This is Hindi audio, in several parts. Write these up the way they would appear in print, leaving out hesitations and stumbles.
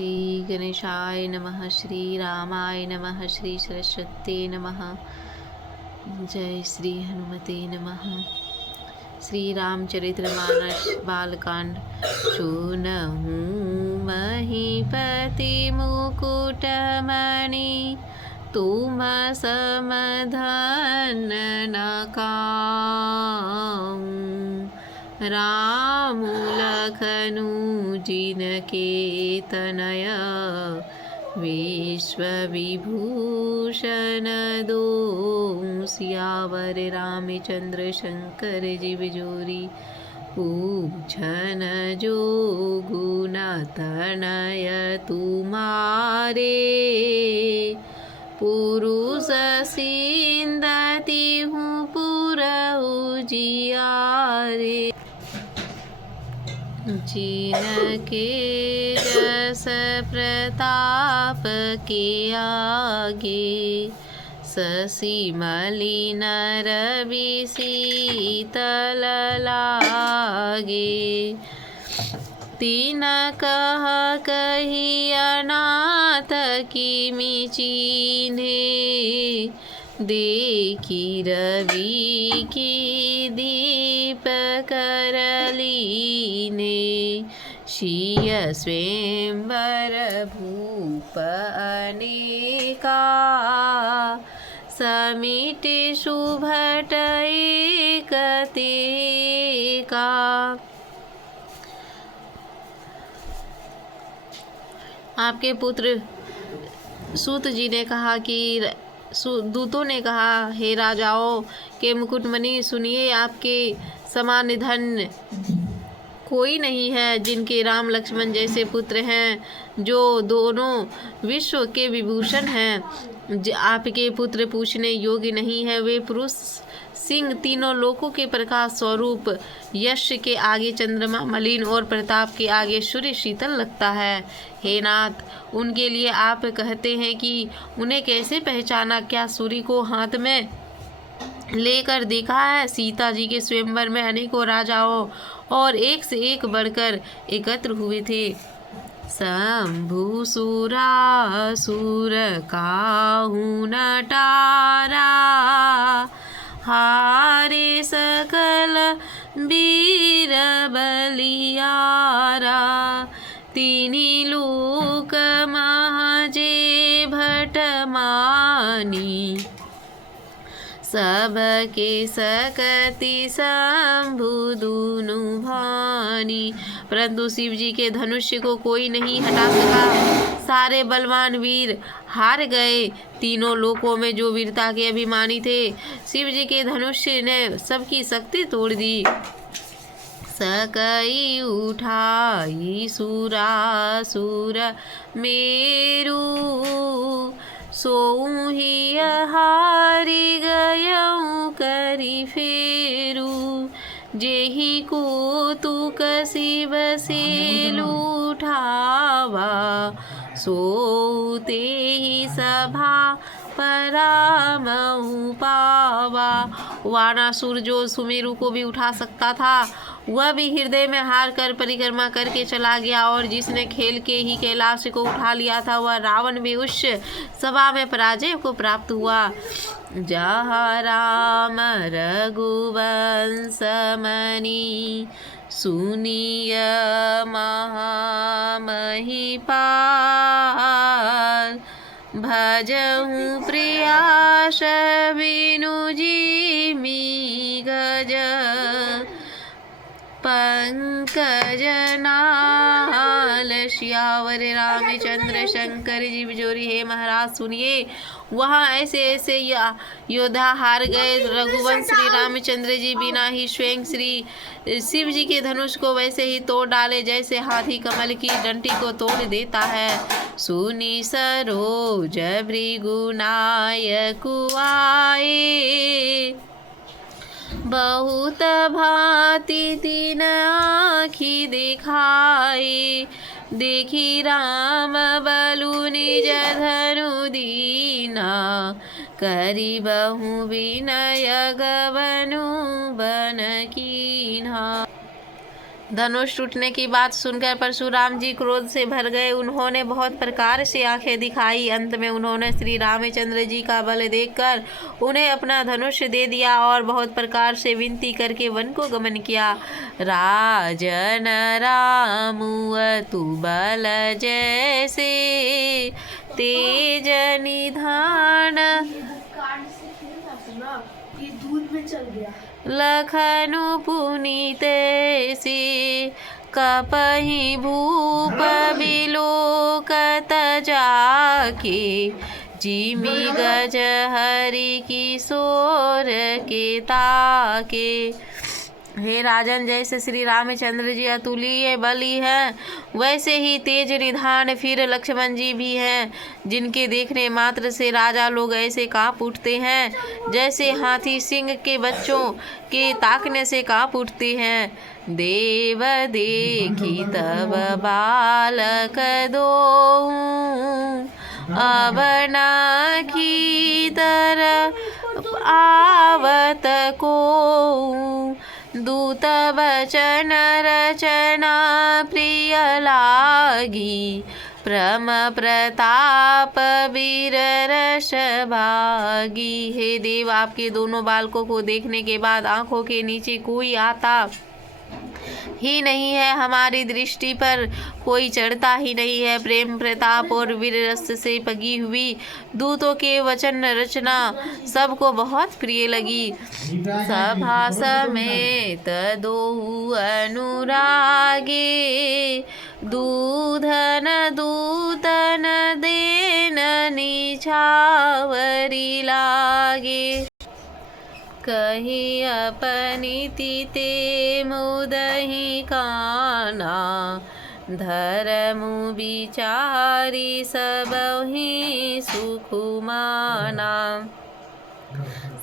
श्री गणेशाय नमः। श्री रामाय नमः। श्री सरस्वती नमः। जय श्री हनुमते नमः। श्री रामचरितमानस बालकांड। सुनहूँ महीपति मुकुटमणि, तुम सम धन्य न काऊँ। राम लखनु जिनके तनया, विश्व विभूषण दो। सियावर रामचंद्र शंकर जीव जोरी, पूछन जो गुण तनय तुम्हारे। पुरुष सिंदति हूँ पुर उजियारे, जिनके जस प्रताप के आगे। शशि मलिन रवि शीतल लागे, तीन कह कही अनाथ किमि चिन्हे। देखी रवि की दीप करलीने, शिय स्वयंवर भूप अनेका। समिट सुभट एक तेका, आपके पुत्र सूत जी ने कहा कि दूतों ने कहा, हे राजाओं के मुकुटमणि, सुनिए, आपके समान धन कोई नहीं है, जिनके राम लक्ष्मण जैसे पुत्र हैं, जो दोनों विश्व के विभूषण हैं। आपके पुत्र पूछने योग्य नहीं है। वे पुरुष सिंह तीनों लोकों के प्रकाश स्वरूप, यश के आगे चंद्रमा मलिन और प्रताप के आगे सूर्य शीतल लगता है। हे नाथ, उनके लिए आप कहते हैं कि उन्हें कैसे पहचाना? क्या सूर्य को हाथ में लेकर देखा है? सीता जी के स्वयंवर में अनेकों राजाओं और एक से एक बढ़कर एकत्र हुए थे। शंभु सुरासुर काहू नटारा, हारे सकल वीर बलियारा। तीनी लोक महजे भट मानी, सबके सकति शंभु दुनु भानी। परंतु शिव जी के धनुष्य को कोई नहीं हटा सका। सारे बलवान वीर हार गए। तीनों लोकों में जो वीरता के अभिमानी थे, शिव जी के धनुष्य ने सबकी शक्ति तोड़ दी। सकई उठाई सुरासुर मेरु, सोऊ ही हारी गयऊँ करी फेरू। जेहि को तुक शिव से लूठावा, सो तेहि सभा परामहु पावा। वानासुर जो सुमेरु को भी उठा सकता था, वह भी हृदय में हार कर परिक्रमा करके चला गया, और जिसने खेल के ही कैलाश को उठा लिया था, वह रावण भी उस सभा में पराजय को प्राप्त हुआ। जहाँ राम रघुवंश मणि, सुनिय महामहिपाल। भजहूँ प्रियास बिनु जिमि गज, पंकज नाल। श्यावर रामचंद्र शंकर जीव जोरी। हे महाराज सुनिए, वहाँ ऐसे ऐसे योद्धा हार गए। रघुवंश श्री रामचंद्र जी बिना ही स्वयं श्री शिव जी के धनुष को वैसे ही तोड़ डाले, जैसे हाथी कमल की डंटी को तोड़ देता है। सुनी सरोज भृगुनायक आए, बहुत भांति तीन आँखि दिखाए। देखी राम बलु निज धनु दीना, करी बहु विनय गवनु बन कीन्हा। धनुष टूटने की बात सुनकर परशुराम जी क्रोध से भर गए। उन्होंने बहुत प्रकार से आंखें दिखाई। अंत में उन्होंने श्री रामचंद्र जी का बल देखकर उन्हें अपना धनुष दे दिया और बहुत प्रकार से विनती करके वन को गमन किया। राजन रामुअतु बल जैसे तेज निधान लखनु पुनीते कपहि भूप बिलोकत जाके जिमि गज हरि किशोर के ताके। हे राजन, जैसे श्री रामचंद्र जी अतुल्य बली हैं, वैसे ही तेज निधान फिर लक्ष्मण जी भी हैं, जिनके देखने मात्र से राजा लोग ऐसे कांप उठते हैं जैसे हाथी सिंह के बच्चों के ताकने से कांप उठते हैं। देव देखी तब बालक दोहूं अब नाखी तरफ आवत को। दूत बचन रचना प्रिय लागी प्रम प्रताप वीर रस भागी। हे देव, आपके दोनों बालकों को देखने के बाद आंखों के नीचे कोई आता ही नहीं है, हमारी दृष्टि पर कोई चढ़ता ही नहीं है। प्रेम प्रताप और वीर रस से पगी हुई दूतों के वचन रचना सबको बहुत प्रिय लगी। सभा समेत दोहु अनुरागे दूधन दूतन देन निछावरी लागे। कही अपनीति ते मुदहि काना धर्मु विचारी सबहि सुखुमाना।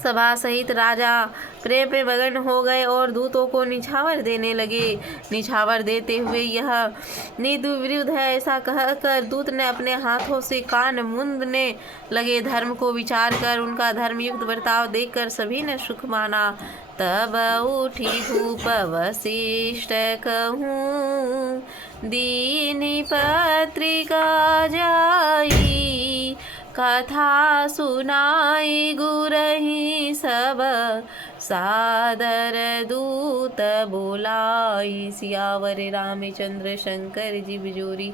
सभा सहित राजा प्रेम में मगन हो गए और दूतों को निछावर देने लगे। निछावर देते हुए यह नीति विरुद्ध है ऐसा कहकर दूत ने अपने हाथों से कान मूंदने लगे। धर्म को विचार कर उनका धर्मयुक्त बर्ताव देखकर सभी ने सुख माना। तब उठी भूप वशिष्ठ कहूँ दीनी पत्रिका जाई कथा सुनाई गुरहि सब सादर दूत बोलाई। सियावर रामचंद्र शंकर जी बिजोरी।